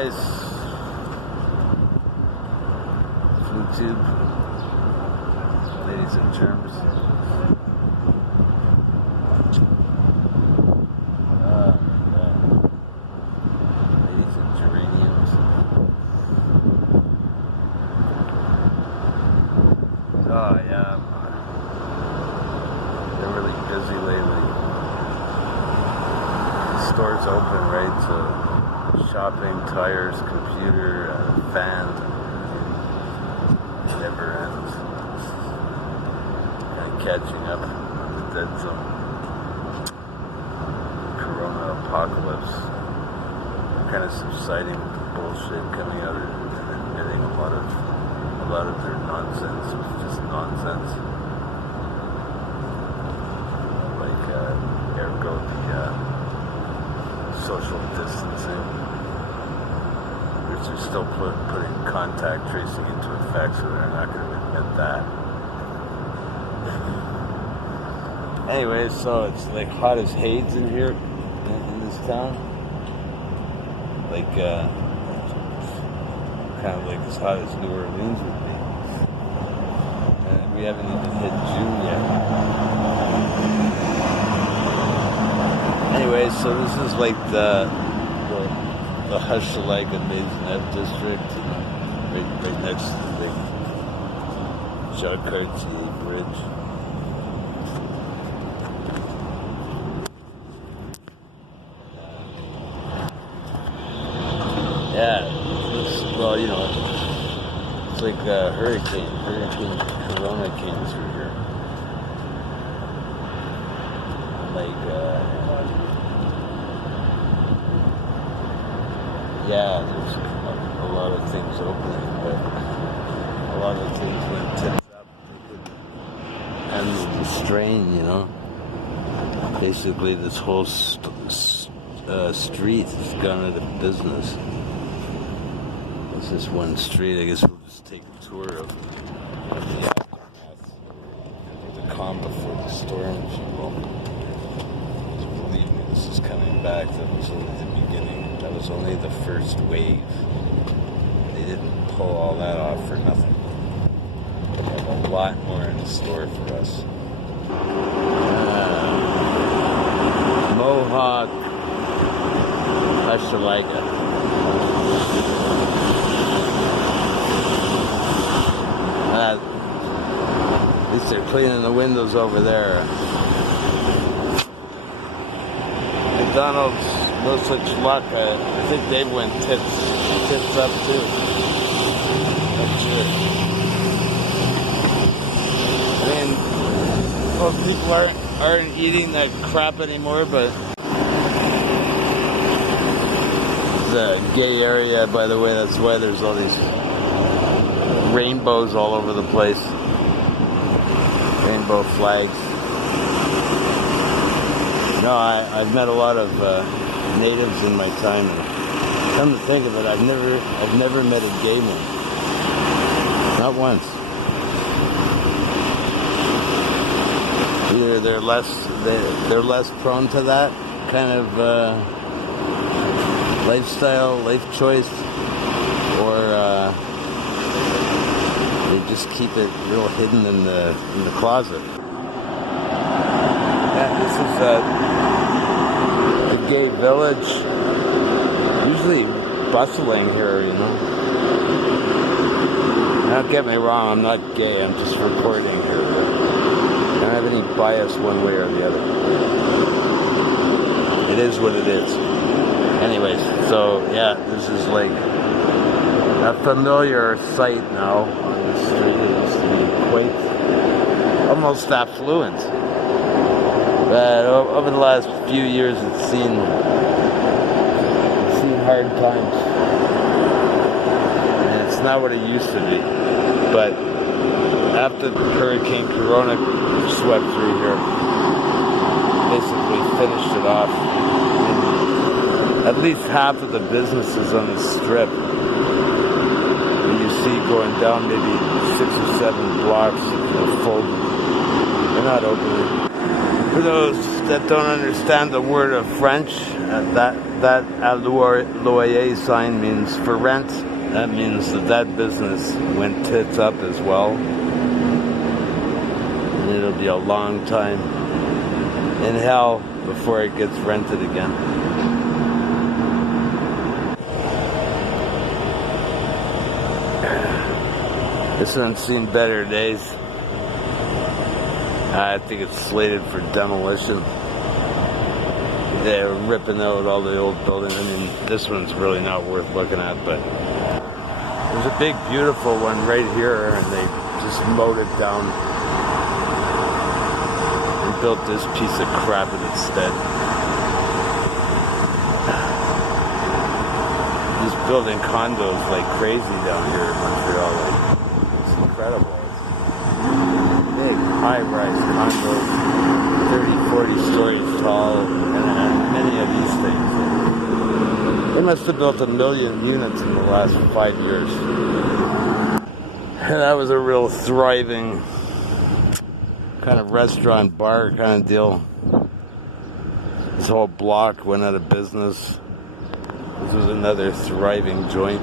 Anyways, YouTube, ladies and germs. Ladies and geraniums. Oh yeah, they're really busy lately. The store's open, right? So shopping, tires, computer, fan, it never ends. Kind of catching up on the dead zone. Corona apocalypse. Kind of subsiding with the bullshit coming out and admitting a lot of their nonsense was just nonsense. Like ergo the social distancing. They're still putting contact tracing into effect, so they're not going to admit that. Anyways, so it's like hot as Hades in here, in this town. Like, kind of like as hot as New Orleans would be. And we haven't even hit June yet. Anyways, so this is like the Hushalaga Maisonneuve district, right next to the big Jacques Cartier Bridge. Yeah, well, you know, it's like Hurricane Corona came through here. Like, yeah, there's a lot of things opening, but a lot of things went tits up. And the strain, you know. Basically, this whole street has gone out of business. It's just one street. I guess we'll just take a tour of the aftermath, the calm before the storm, if you will. Believe me, this is coming back. That was only the beginning. That was only the first wave. They didn't pull all that off for nothing. They have a lot more in store for us. Mohawk Hushalaga. At least they're cleaning the windows over there. McDonald's, no such luck. I think they went tits up too. That's it. I mean, most people aren't eating that crap anymore, but it's a gay area, by the way. That's why there's all these rainbows all over the place. Rainbow flags. No, I've met a lot of natives in my time, and come to think of it, I've never met a gay one. Not once. Either they're less prone to that kind of lifestyle, life choice, or they just keep it real hidden in the closet. Yeah, this is the gay village. Usually bustling here, you know. Now, don't get me wrong, I'm not gay. I'm just recording here. I don't have any bias one way or the other. It is what it is. Anyways, so yeah, this is like a familiar sight now on the street. It used to be quite almost affluent. But over the last few years, it's seen hard times. And it's not what it used to be. But after Hurricane Corona swept through here, basically finished it off. At least half of the businesses on the strip that you see going down maybe 6 or 7 blocks are full. They're not open. For those that don't understand the word of French, that loyer sign means for rent. That means that business went tits up as well. And it'll be a long time in hell before it gets rented again. This one's seen better days. I think it's slated for demolition. They're ripping out all the old buildings. I mean, this one's really not worth looking at, but there's a big, beautiful one right here, and they just mowed it down and built this piece of crap instead. Just building condos like crazy down here in Montreal. It's incredible. Big, high-rise condos, 30, 40 stories tall, and many of these things. They must have built 1 million units in the last 5 years. And that was a real thriving kind of restaurant, bar kind of deal. This whole block went out of business. This was another thriving joint.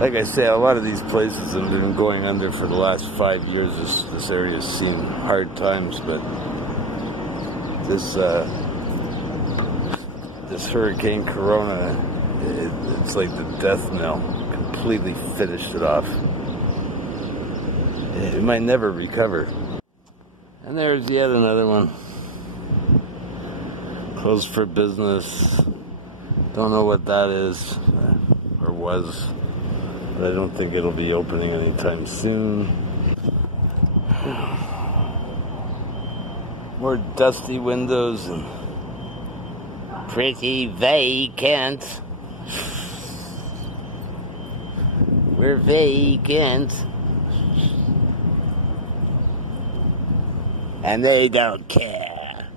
Like I say, a lot of these places have been going under for the last 5 years. This area's seen hard times, but this Hurricane Corona, it's like the death knell. Completely finished it off. It might never recover. And there's yet another one. Closed for business. Don't know what that is, or was. But I don't think it'll be opening anytime soon. More dusty windows and pretty vacant. We're vacant. And they don't care.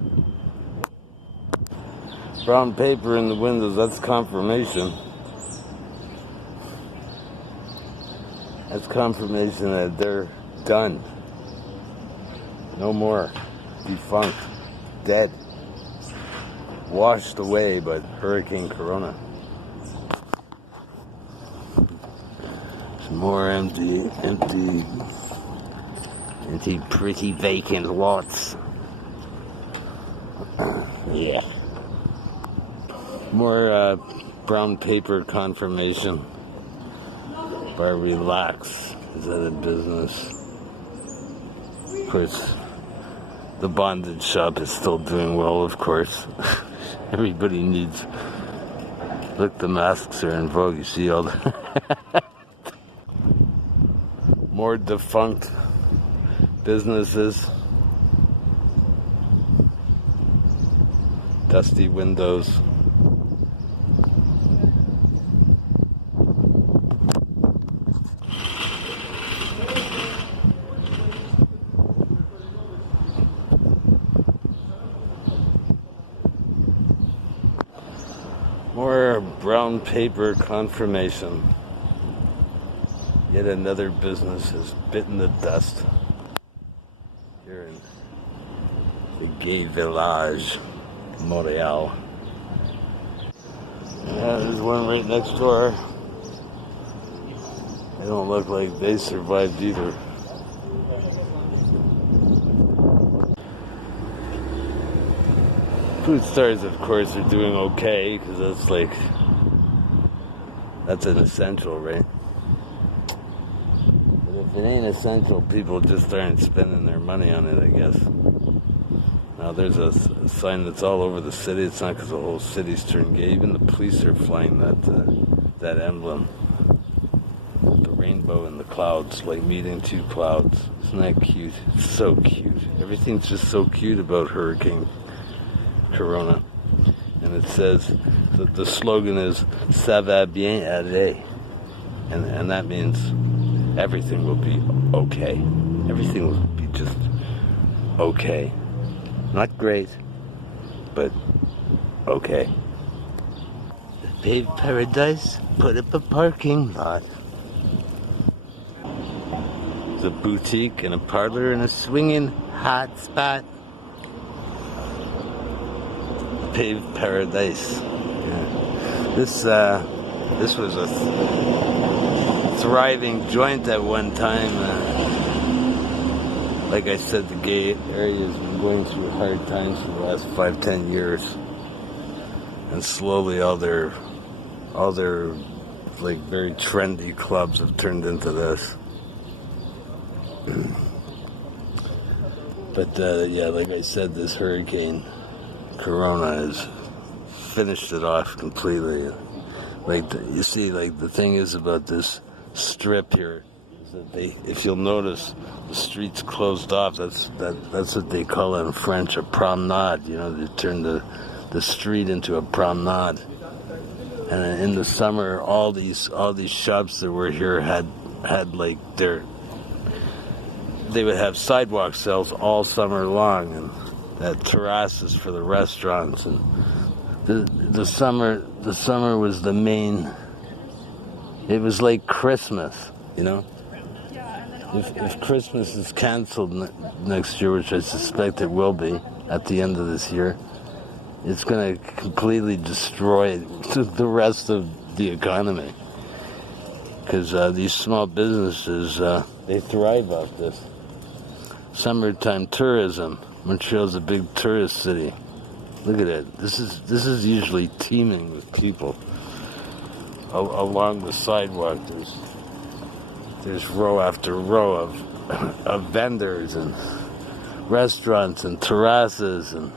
Brown paper in the windows, that's confirmation. That's confirmation that they're done. No more. Defunct. Dead. Washed away by Hurricane Corona. Some more empty, pretty vacant lots. Yeah. More brown paper confirmation. Bar Relax is out of business. Of course, the bondage shop is still doing well, of course. Everybody needs... Look, the masks are in vogue. You see all the... More defunct businesses. Dusty windows. More brown paper confirmation. Yet another business has bitten the dust. Here in the gay village, Montreal. Yeah, there's one right next door. They don't look like they survived either. Food stores, of course, are doing okay, because that's an essential, right? But if it ain't essential, people just aren't spending their money on it, I guess. Now there's a sign that's all over the city. It's not because the whole city's turned gay. Even the police are flying that emblem. The rainbow in the clouds, like meeting two clouds. Isn't that cute? It's so cute. Everything's just so cute about Hurricane Corona. And it says that the slogan is "Ça va bien aller," and that means everything will be okay. Everything will be just okay. Not great, but okay. The paved paradise put up a parking lot. There's a boutique and a parlor and a swinging hot spot. paved paradise. Yeah. This was a thriving joint at one time. Like I said, the gay area has been going through hard times for the last 5-10 years, and slowly all their like very trendy clubs have turned into this. But yeah, like I said, this hurricane Corona has finished it off completely. Like you see, like the thing is about this strip here is that if you'll notice, the street's closed off. That's what they call in French a promenade. You know, they turn the street into a promenade. And in the summer, all these shops that were here had like they would have sidewalk sales all summer long, and had terraces for the restaurants. And the summer was the main. It was like Christmas, you know. If Christmas is canceled next year, which I suspect it will be at the end of this year, it's going to completely destroy the rest of the economy. Because these small businesses, they thrive off this. Summertime tourism. Montreal's a big tourist city. Look at it. This is usually teeming with people. Along the sidewalk, there's row after row of vendors and restaurants and terraces and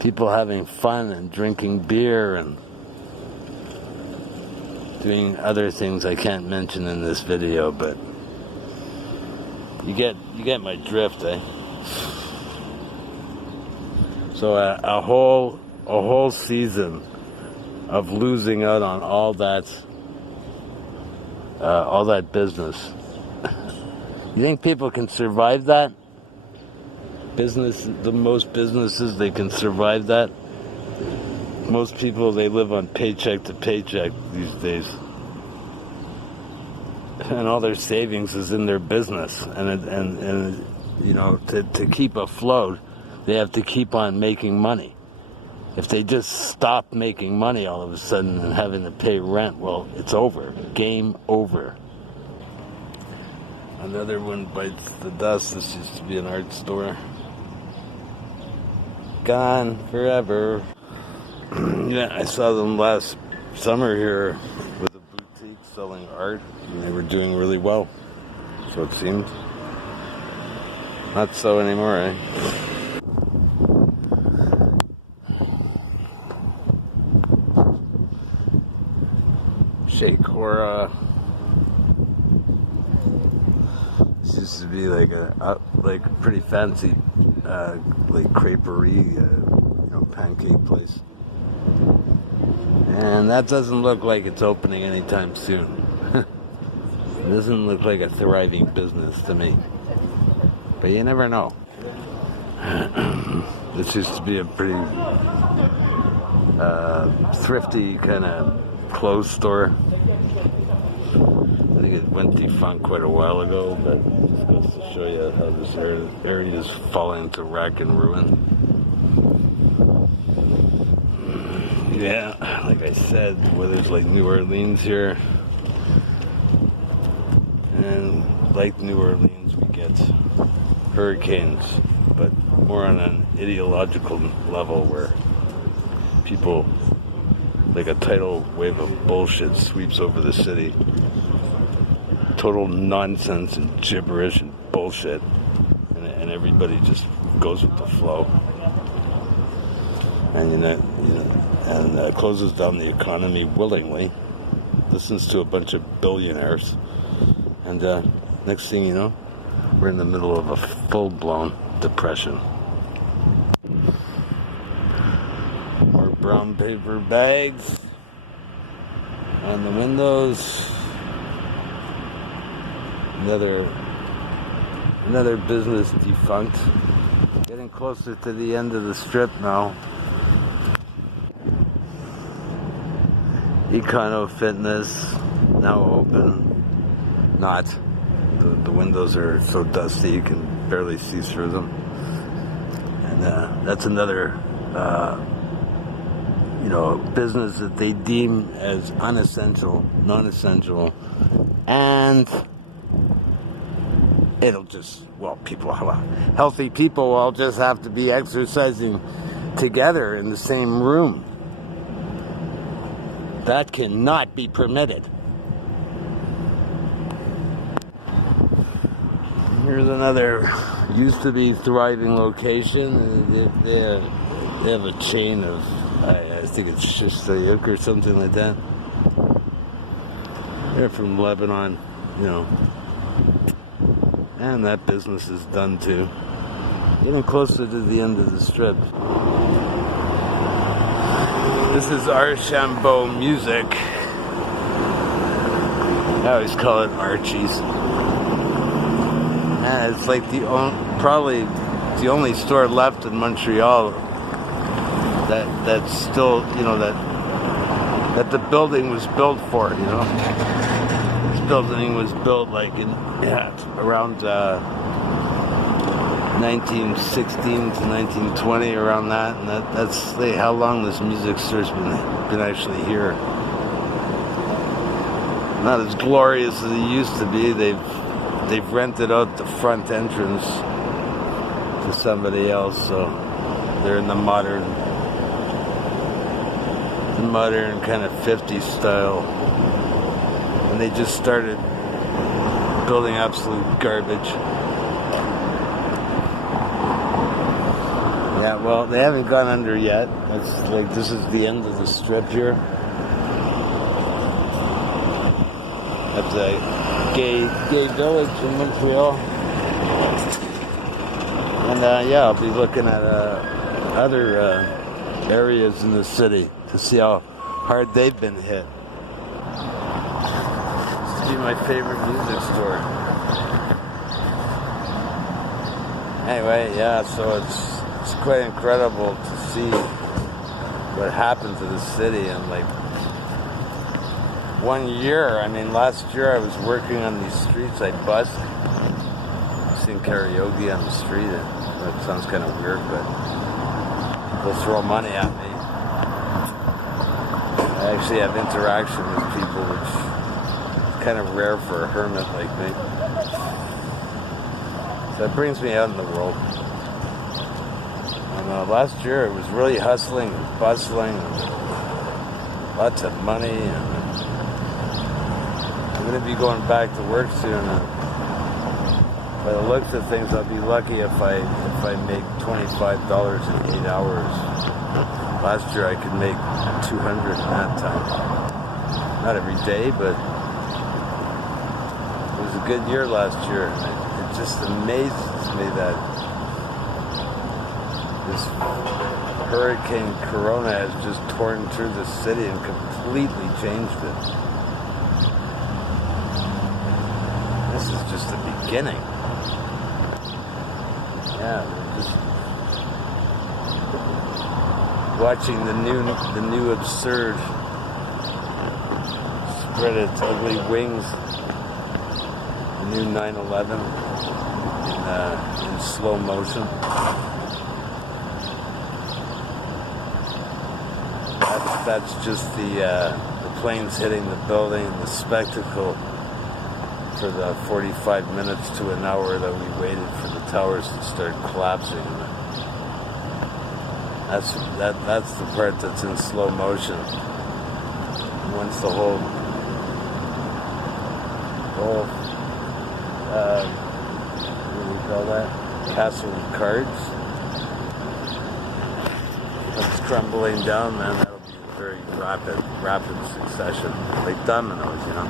people having fun and drinking beer and doing other things I can't mention in this video, but you get my drift, eh? So a whole season of losing out on all that business. You think people can survive that? Most businesses, they can survive that. Most people, they live on paycheck to paycheck these days. And all their savings is in their business. And you know, to keep afloat, they have to keep on making money. If they just stop making money all of a sudden and having to pay rent, well, it's over. Game over. Another one bites the dust. This used to be an art store. Gone forever. Yeah, I saw them last summer here with a boutique selling art, and they were doing really well. So it seemed. Not so anymore, eh? Shakora. This used to be like a pretty fancy like creperie, pancake place, and that doesn't look like it's opening anytime soon. It doesn't look like a thriving business to me, but you never know. This used to be a pretty thrifty kind of clothes store. I think it went defunct quite a while ago, but it just goes to show you how this area is falling to wreck and ruin. Yeah, like I said, weather's like New Orleans here. And like New Orleans, we get hurricanes, but more on an ideological level where people, like a tidal wave of bullshit sweeps over the city. Total nonsense and gibberish and bullshit, and everybody just goes with the flow, and closes down the economy willingly, listens to a bunch of billionaires, and next thing you know, we're in the middle of a full-blown depression. More brown paper bags on the windows. Another business defunct. Getting closer to the end of the strip now. Econo Fitness now open. Not. The windows are so dusty you can barely see through them. And that's another you know, business that they deem as unessential, non-essential, and it'll just, well, healthy people will just have to be exercising together in the same room. That cannot be permitted. Here's another used to be thriving location. They have a chain of, I think it's Shistayuk or something like that. They're from Lebanon, you know. And that business is done too. Getting closer to the end of the strip. This is Archambault music. I always call it Archie's. And it's like probably the only store left in Montreal that's still, you know, that the building was built for, you know. This building was built like in around 1916 to 1920, around that, and that's how long this music store's been actually here. Not as glorious as it used to be. They've rented out the front entrance to somebody else, so they're in the modern kind of 50s style. And they just started building absolute garbage. Yeah, well, they haven't gone under yet. It's like, this is the end of the strip here. That's a gay village in Montreal. And yeah, I'll be looking at other areas in the city to see how hard they've been hit. This would be my favorite music store. Anyway, yeah, so it's quite incredible to see what happened to the city in like 1 year. I mean, last year I was working on these streets. I busked, sing karaoke on the street. That sounds kind of weird, but they'll throw money at me. I actually have interaction with people, which is kind of rare for a hermit like me. So it brings me out in the world. And last year it was really hustling and bustling, and lots of money. And I'm going to be going back to work soon. By the looks of things, I'll be lucky if I make $25 in 8 hours. Last year I could make $200 in that time. Not every day, but it was a good year last year. It just amazes me that this Hurricane Corona has just torn through the city and completely changed it. This is just the beginning. Yeah, just watching the new absurd spread its ugly wings. The new 9/11 in slow motion. That's just the planes hitting the building, the spectacle for the 45 minutes to an hour that we waited for the towers to start collapsing. That's the part that's in slow motion. Once the whole what do we call that? Castle of cards that's crumbling down, man. That'll be a very rapid succession, like dominoes, you know.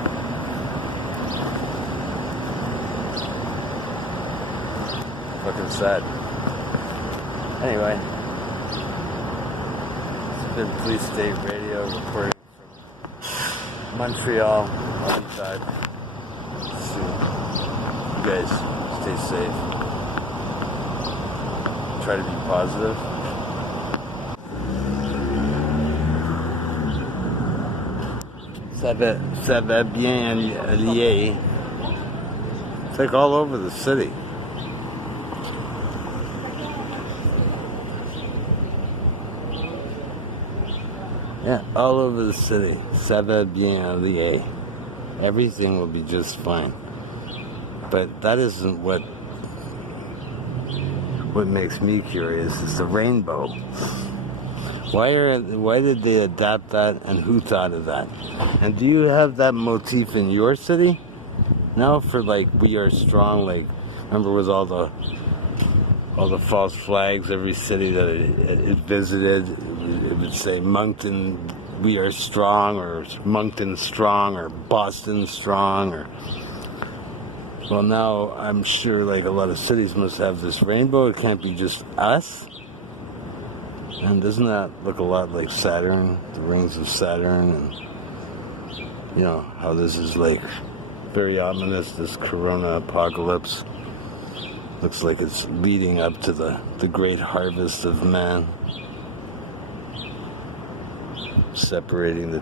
Fucking sad. Anyway, it's been Police State Radio reporting from Montreal. I'll be back soon. You guys stay safe. Try to be positive. Ça va bien lié. It's like all over the city. Yeah, all over the city. Ça va bien aller. Everything will be just fine. But that isn't what makes me curious. It's the rainbow. Why did they adapt that, and who thought of that? And do you have that motif in your city? Now for like We Are Strong, like remember with all the false flags, every city that it visited, it would say Moncton We Are Strong, or Moncton Strong, or Boston Strong, or well, now I'm sure like a lot of cities must have this rainbow. It can't be just us. And doesn't that look a lot like Saturn, the rings of Saturn, and you know how this is like very ominous, this corona apocalypse. Looks like it's leading up to the great harvest of man, separating the